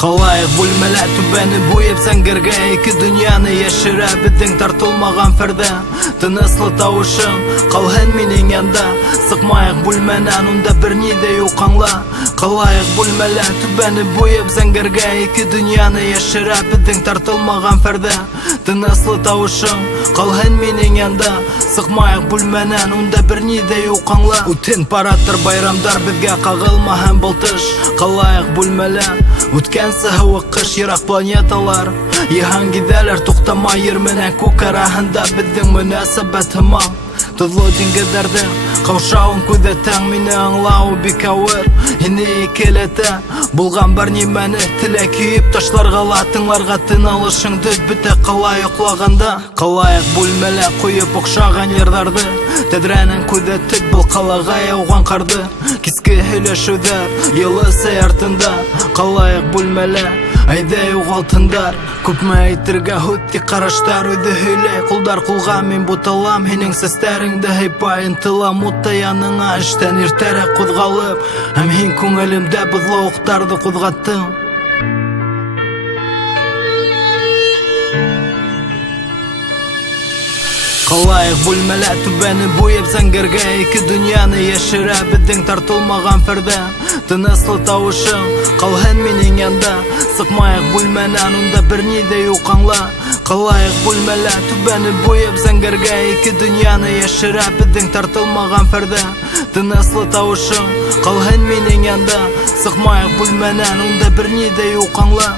Калайык бүлмеле түбәне буеп зәңгәргә, ике дөньяны яшерә беҙҙең тартылмаған фәрдә. Тыныслы тавышың калһын минең янда, сыҡмайыҡ бүлмәнән, унда бер ни ҙә юҡ аңла. Калайык бүлмеле түбәне буеп зәңгәргә, ике дөньяны яшерә беҙҙең тартылмаған фәрдә. Тыныслы тавышың калһын минең янда, сыҡмайыҡ бүлмәнән, унда бер ни ҙә юҡ аңла. Үтен парадтар, байрамдар, беҙгә ҡағылмаһын был тыш. Калайык бүлмеле үткәнсе һыуыҡ ҡыш, йыраҡ планеталар йыһан гиҙәләр, туҡтамай ер менән күк араһында беҙҙең мөнәсәбәт һымаҡ. Тоҙло диңгеҙҙәрҙең ҡаушауын күҙәтәң, мине аңлауы бик ауыр, һине икеләтә. Булған бар нимәне теләк йыйып ташларға ла, тыңларға тын алышыңды бөтә ҡалай йоҡлағанда. Калайык бүлмәлә ҡуйып оҡшаған йырҙарҙы, тәҙрәнән күҙәтеп был ҡалаға яуған ҡарҙы. Киске һөйләшеүҙәр йылы сәй артында, калайык бүлмәлә әйҙә юғалтындар. Күпме әйтергә һүҙ, тик ҡараштар үҙе һөйләй. Ҡулдар ҡулға мин буталам, һинең сәстәреңде һыйпай ынтылам. Утта яныңа эштән иртәрәк ҡуҙғалып, һәм һин күңелемдә боҙло уҡтарҙы ҡуҙғаттың. Калайык бүлмәлә түбәне буеп зәңгәргә, ике дөньяны яшерә беҙҙең тартылмаған фәрдә. Тыныслы тавышың калһын минең янда, сыҡмайыҡ бүлмәнән, унда бер ни ҙә юҡ аңла. Калайык бүлмәлә түбәне буеп зәңгәргә, ике дөньяны яшерә беҙҙең тартылмаған фәрдә. Тыныслы тавышың калһын минең янда, сыҡмайыҡ бүлмәнән, унда бер ни ҙә юҡ аңла.